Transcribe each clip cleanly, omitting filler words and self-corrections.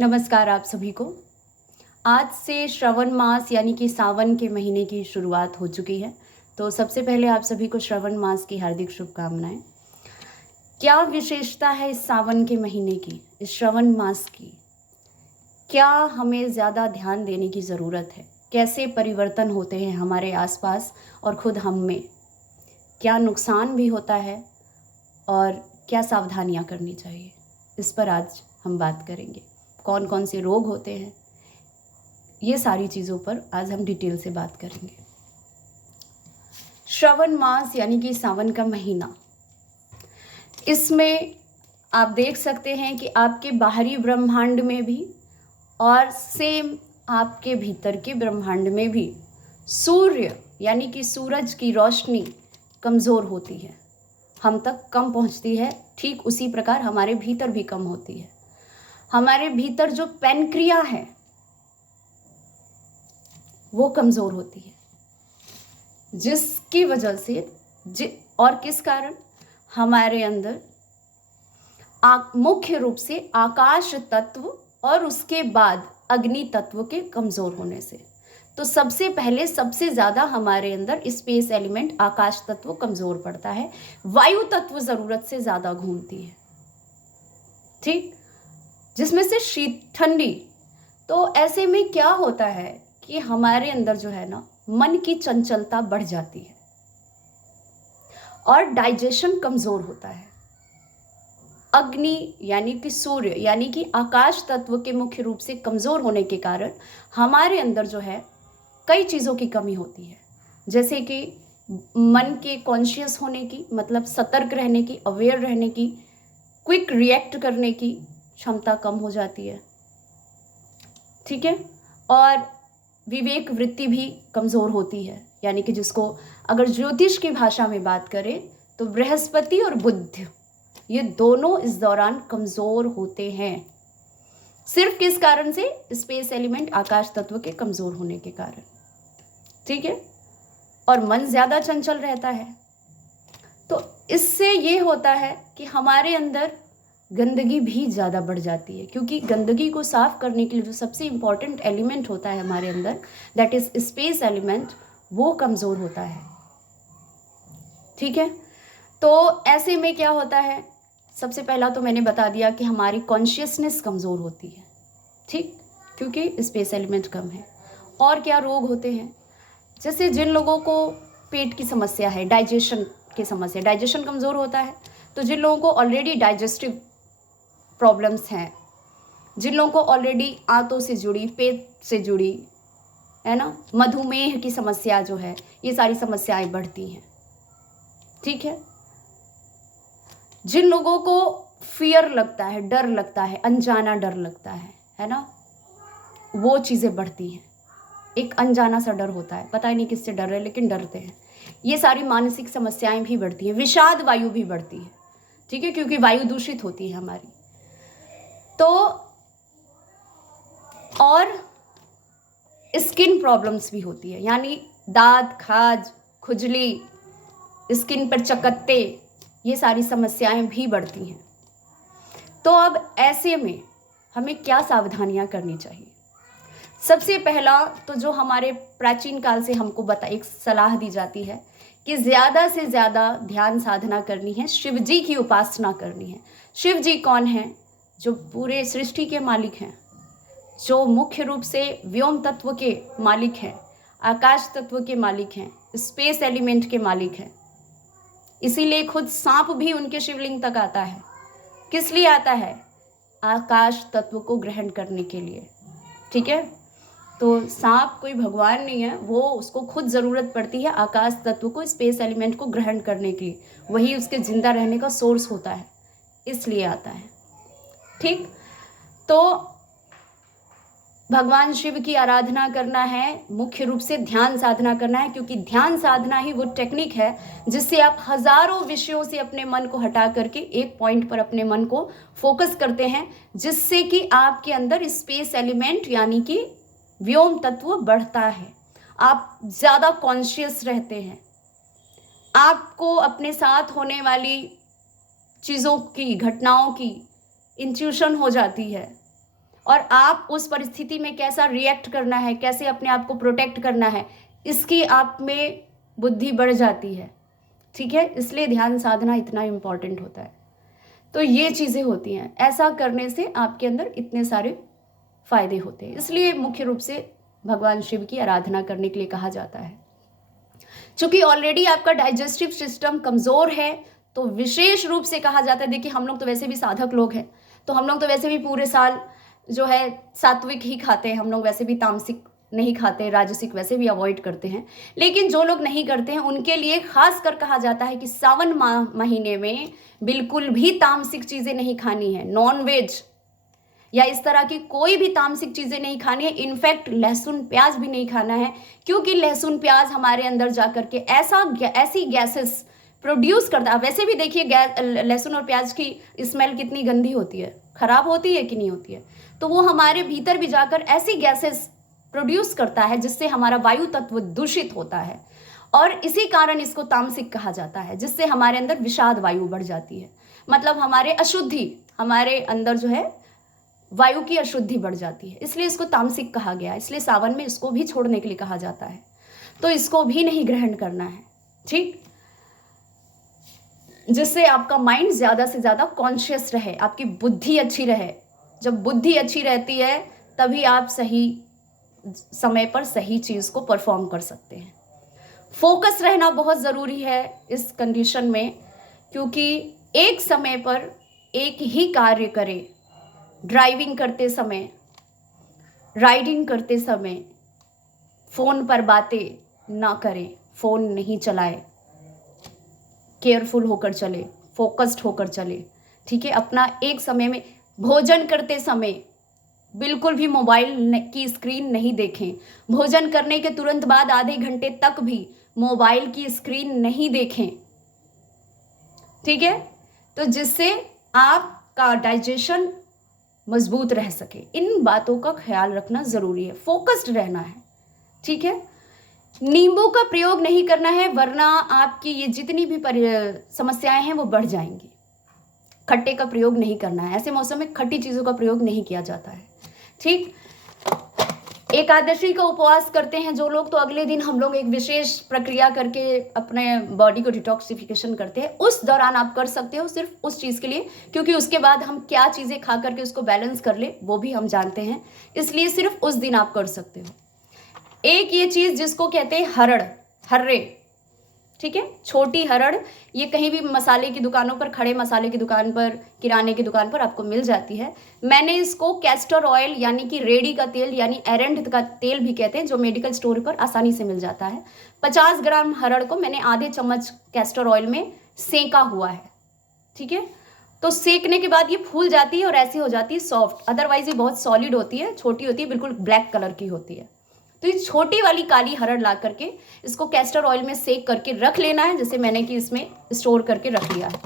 नमस्कार आप सभी को। आज से श्रवण मास यानी कि सावन के महीने की शुरुआत हो चुकी है। तो सबसे पहले आप सभी को श्रवण मास की हार्दिक शुभकामनाएं। क्या विशेषता है इस सावन के महीने की, इस श्रवण मास की? क्या हमें ज़्यादा ध्यान देने की ज़रूरत है? कैसे परिवर्तन होते हैं हमारे आसपास और खुद हम में? क्या नुकसान भी होता है और क्या सावधानियां करनी चाहिए? इस पर आज हम बात करेंगे। कौन कौन से रोग होते हैं, ये सारी चीज़ों पर आज हम डिटेल से बात करेंगे। श्रवण मास यानी कि सावन का महीना, इसमें आप देख सकते हैं कि आपके बाहरी ब्रह्मांड में भी और सेम आपके भीतर के ब्रह्मांड में भी सूर्य यानी कि सूरज की रोशनी कमज़ोर होती है, हम तक कम पहुंचती है। ठीक उसी प्रकार हमारे भीतर भी कम होती है। हमारे भीतर जो पैनक्रिया है वो कमज़ोर होती है, जिसकी वजह से और किस कारण हमारे अंदर मुख्य रूप से आकाश तत्व और उसके बाद अग्नि तत्व के कमज़ोर होने से। तो सबसे पहले सबसे ज़्यादा हमारे अंदर स्पेस एलिमेंट आकाश तत्व कमज़ोर पड़ता है। वायु तत्व ज़रूरत से ज़्यादा घूमती है, ठीक, जिसमें से शीत ठंडी। तो ऐसे में क्या होता है कि हमारे अंदर जो है ना, मन की चंचलता बढ़ जाती है और डाइजेशन कमज़ोर होता है। अग्नि यानी कि सूर्य यानी कि आकाश तत्व के मुख्य रूप से कमज़ोर होने के कारण हमारे अंदर जो है कई चीज़ों की कमी होती है, जैसे कि मन के कॉन्शियस होने की, मतलब सतर्क रहने की, अवेयर रहने की, क्विक रिएक्ट करने की क्षमता कम हो जाती है, ठीक है। और विवेक वृत्ति भी कमज़ोर होती है, यानी कि जिसको अगर ज्योतिष की भाषा में बात करें तो बृहस्पति और बुध, ये दोनों इस दौरान कमज़ोर होते हैं। सिर्फ किस कारण से? स्पेस एलिमेंट आकाश तत्व के कमज़ोर होने के कारण, ठीक है। और मन ज़्यादा चंचल रहता है, तो इससे ये होता है कि हमारे अंदर गंदगी भी ज़्यादा बढ़ जाती है, क्योंकि गंदगी को साफ करने के लिए जो सबसे इम्पॉर्टेंट एलिमेंट होता है हमारे अंदर, दैट इज़ स्पेस एलिमेंट, वो कमज़ोर होता है, ठीक है। तो ऐसे में क्या होता है, सबसे पहला तो मैंने बता दिया कि हमारी कॉन्शियसनेस कमज़ोर होती है, ठीक, क्योंकि स्पेस एलिमेंट कम है। और क्या रोग होते हैं, जैसे जिन लोगों को पेट की समस्या है, डाइजेशन की समस्या, डाइजेशन कमज़ोर होता है, तो जिन लोगों को ऑलरेडी डाइजेस्टिव प्रॉब्लम्स हैं, जिन लोगों को ऑलरेडी आंतों से जुड़ी, पेट से जुड़ी, है ना, मधुमेह की समस्या जो है, ये सारी समस्याएं बढ़ती हैं, ठीक है। जिन लोगों को फियर लगता है, डर लगता है, अनजाना डर लगता है ना, वो चीज़ें बढ़ती हैं। एक अनजाना सा डर होता है, पता ही नहीं किससे डर रहे लेकिन डरते हैं। ये सारी मानसिक समस्याएं भी बढ़ती हैं, विषाद वायु भी बढ़ती है, ठीक है, क्योंकि वायु दूषित होती है हमारी। तो और स्किन प्रॉब्लम्स भी होती है, यानी दांत, खाज, खुजली, स्किन पर चकत्ते, ये सारी समस्याएं भी बढ़ती हैं। तो अब ऐसे में हमें क्या सावधानियां करनी चाहिए? सबसे पहला तो जो हमारे प्राचीन काल से हमको एक सलाह दी जाती है कि ज़्यादा से ज़्यादा ध्यान साधना करनी है, शिव जी की उपासना करनी है। शिव जी कौन हैं? जो पूरे सृष्टि के मालिक हैं, जो मुख्य रूप से व्योम तत्व के मालिक हैं, आकाश तत्व के मालिक हैं, स्पेस एलिमेंट के मालिक हैं। इसीलिए खुद सांप भी उनके शिवलिंग तक आता है। किस लिए आता है? आकाश तत्व को ग्रहण करने के लिए, ठीक है। तो सांप कोई भगवान नहीं है, वो उसको खुद ज़रूरत पड़ती है आकाश तत्व को, स्पेस एलिमेंट को ग्रहण करने की, वही उसके जिंदा रहने का सोर्स होता है, इसलिए आता है, ठीक। तो भगवान शिव की आराधना करना है, मुख्य रूप से ध्यान साधना करना है, क्योंकि ध्यान साधना ही वो टेक्निक है जिससे आप हजारों विषयों से अपने मन को हटा करके एक पॉइंट पर अपने मन को फोकस करते हैं, जिससे कि आपके अंदर स्पेस एलिमेंट यानी कि व्योम तत्व बढ़ता है। आप ज़्यादा कॉन्शियस रहते हैं, आपको अपने साथ होने वाली चीज़ों की, घटनाओं की इंट्यूशन हो जाती है और आप उस परिस्थिति में कैसा रिएक्ट करना है, कैसे अपने आप को प्रोटेक्ट करना है, इसकी आप में बुद्धि बढ़ जाती है। ठीक है, इसलिए ध्यान साधना इतना इम्पॉर्टेंट होता है। तो ये चीज़ें होती हैं, ऐसा करने से आपके अंदर इतने सारे फायदे होते हैं। इसलिए मुख्य रूप से भगवान शिव की आराधना करने के लिए कहा जाता है। चूंकि ऑलरेडी आपका डाइजेस्टिव सिस्टम कमज़ोर है, तो विशेष रूप से कहा जाता है, देखिए हम लोग तो वैसे भी साधक लोग हैं, तो हम लोग तो वैसे भी पूरे साल जो है सात्विक ही खाते हैं, हम लोग वैसे भी तामसिक नहीं खाते, राजसिक वैसे भी अवॉइड करते हैं। लेकिन जो लोग नहीं करते हैं उनके लिए खास कर कहा जाता है कि सावन महीने में बिल्कुल भी तामसिक चीज़ें नहीं खानी है, नॉन वेज या इस तरह की कोई भी तामसिक चीज़ें नहीं खानी है। इनफैक्ट लहसुन प्याज भी नहीं खाना है, क्योंकि लहसुन प्याज हमारे अंदर जा करके ऐसी गैसेस प्रोड्यूस करता है। वैसे भी देखिए लहसुन और प्याज की स्मेल कितनी गंदी होती है, खराब होती है कि नहीं होती है, तो वो हमारे भीतर भी जाकर ऐसी गैसेस प्रोड्यूस करता है जिससे हमारा वायु तत्व दूषित होता है, और इसी कारण इसको तामसिक कहा जाता है, जिससे हमारे अंदर विषाद वायु बढ़ जाती है। मतलब हमारे अंदर जो है वायु की अशुद्धि बढ़ जाती है, इसलिए इसको तामसिक कहा गया है। इसलिए सावन में इसको भी छोड़ने के लिए कहा जाता है, तो इसको भी नहीं ग्रहण करना है। ठीक, जिससे आपका माइंड ज़्यादा से ज़्यादा कॉन्शियस रहे, आपकी बुद्धि अच्छी रहे। जब बुद्धि अच्छी रहती है तभी आप सही समय पर सही चीज़ को परफॉर्म कर सकते हैं। फोकस रहना बहुत ज़रूरी है इस कंडीशन में, क्योंकि एक समय पर एक ही कार्य करें। ड्राइविंग करते समय, राइडिंग करते समय फ़ोन पर बातें ना करें, फ़ोन नहीं चलाएं, केयरफुल होकर चले, फोकस्ड होकर चले। ठीक है, अपना एक समय में भोजन करते समय बिल्कुल भी मोबाइल की स्क्रीन नहीं देखें। भोजन करने के तुरंत बाद आधे घंटे तक भी मोबाइल की स्क्रीन नहीं देखें। ठीक है, तो जिससे आपका डाइजेशन मजबूत रह सके। इन बातों का ख्याल रखना ज़रूरी है, फोकस्ड रहना है। ठीक है, नींबू का प्रयोग नहीं करना है, वरना आपकी ये जितनी भी समस्याएं हैं वो बढ़ जाएंगी। खट्टे का प्रयोग नहीं करना है, ऐसे मौसम में खट्टी चीज़ों का प्रयोग नहीं किया जाता है। ठीक, एकादशी का उपवास करते हैं जो लोग, तो अगले दिन हम लोग एक विशेष प्रक्रिया करके अपने बॉडी को डिटॉक्सिफिकेशन करते हैं। उस दौरान आप कर सकते हो सिर्फ उस चीज़ के लिए, क्योंकि उसके बाद हम क्या चीज़ें खा करके उसको बैलेंस कर ले वो भी हम जानते हैं, इसलिए सिर्फ उस दिन आप कर सकते हो। एक ये चीज़ जिसको कहते हैं हर्रे, ठीक है, छोटी हरड़, ये कहीं भी मसाले की दुकानों पर, खड़े मसाले की दुकान पर, किराने की दुकान पर आपको मिल जाती है। मैंने इसको कैस्टर ऑयल यानी कि रेड़ी का तेल यानी एरेंड का तेल भी कहते हैं, जो मेडिकल स्टोर पर आसानी से मिल जाता है। 50 ग्राम हरड़ को मैंने आधे चम्मच कैस्टर ऑयल में सेंका हुआ है। ठीक है, तो सेकने के बाद ये फूल जाती है और ऐसी हो जाती है सॉफ्ट। अदरवाइज ये बहुत सॉलिड होती है, छोटी होती है, बिल्कुल ब्लैक कलर की होती है। तो ये छोटी वाली काली हरड़ ला करके इसको कैस्टर ऑयल में सेक करके रख लेना है, जैसे मैंने कि इसमें स्टोर करके रख लिया है।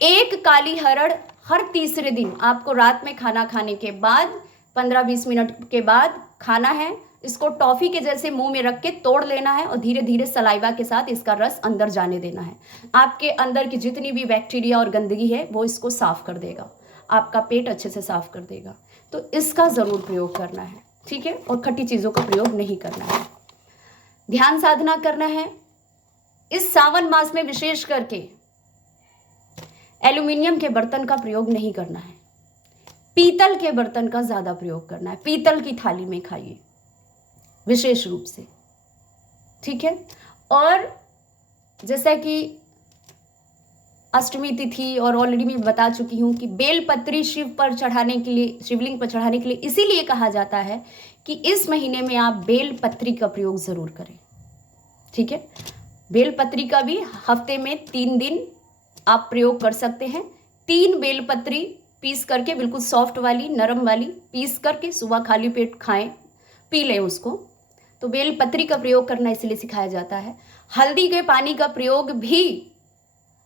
एक काली हरड़ हर तीसरे दिन आपको रात में खाना खाने के बाद 15-20 मिनट के बाद खाना है। इसको टॉफ़ी के जैसे मुंह में रख के तोड़ लेना है और धीरे धीरे सलाइवा के साथ इसका रस अंदर जाने देना है। आपके अंदर की जितनी भी बैक्टीरिया और गंदगी है वो इसको साफ़ कर देगा, आपका पेट अच्छे से साफ़ कर देगा। तो इसका ज़रूर प्रयोग करना है। ठीक है, और खट्टी चीज़ों का प्रयोग नहीं करना है। ध्यान साधना करना है। इस सावन मास में विशेष करके एल्यूमिनियम के बर्तन का प्रयोग नहीं करना है, पीतल के बर्तन का ज़्यादा प्रयोग करना है। पीतल की थाली में खाइए विशेष रूप से। ठीक है, और जैसा कि अष्टमी तिथि और ऑलरेडी मैं बता चुकी हूँ कि बेलपत्री शिव पर चढ़ाने के लिए, शिवलिंग पर चढ़ाने के लिए इसीलिए कहा जाता है कि इस महीने में आप बेलपत्री का प्रयोग ज़रूर करें। ठीक है, बेलपत्री का भी हफ्ते में 3 दिन आप प्रयोग कर सकते हैं। 3 बेलपत्री पीस करके, बिल्कुल सॉफ्ट वाली, नरम वाली पीस करके सुबह खाली पेट खाएं, पी लें उसको। तो बेलपत्री का प्रयोग करना इसलिए सिखाया जाता है। हल्दी के पानी का प्रयोग भी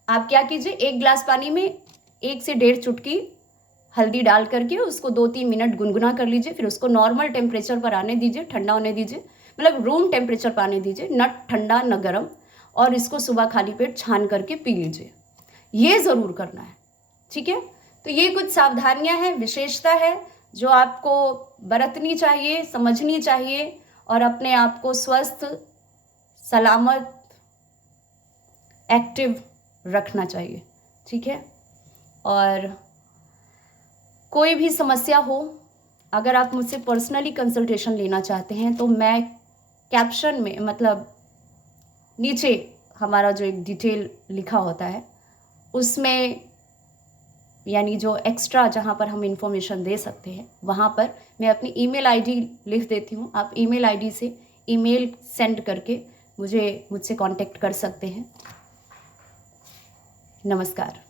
आप क्या कीजिए, 1 गिलास पानी में 1 से 1.5 चुटकी हल्दी डाल करके उसको 2-3 मिनट गुनगुना कर लीजिए। फिर उसको नॉर्मल टेम्परेचर पर आने दीजिए, ठंडा होने दीजिए, मतलब रूम टेम्परेचर पर आने दीजिए, न ठंडा न गर्म, और इसको सुबह खाली पेट छान करके पी लीजिए। ये ज़रूर करना है। ठीक है, तो ये कुछ सावधानियां हैं, विशेषता है जो आपको बरतनी चाहिए, समझनी चाहिए और अपने आप को स्वस्थ, सलामत, एक्टिव रखना चाहिए। ठीक है? और कोई भी समस्या हो, अगर आप मुझसे पर्सनली कंसल्टेशन लेना चाहते हैं तो मैं कैप्शन में, मतलब नीचे हमारा जो एक डिटेल लिखा होता है उसमें, यानी जो एक्स्ट्रा जहाँ पर हम इंफॉर्मेशन दे सकते हैं वहाँ पर मैं अपनी ईमेल आईडी लिख देती हूँ। आप ईमेल आईडी से ईमेल सेंड करके मुझसे कांटेक्ट कर सकते हैं। नमस्कार।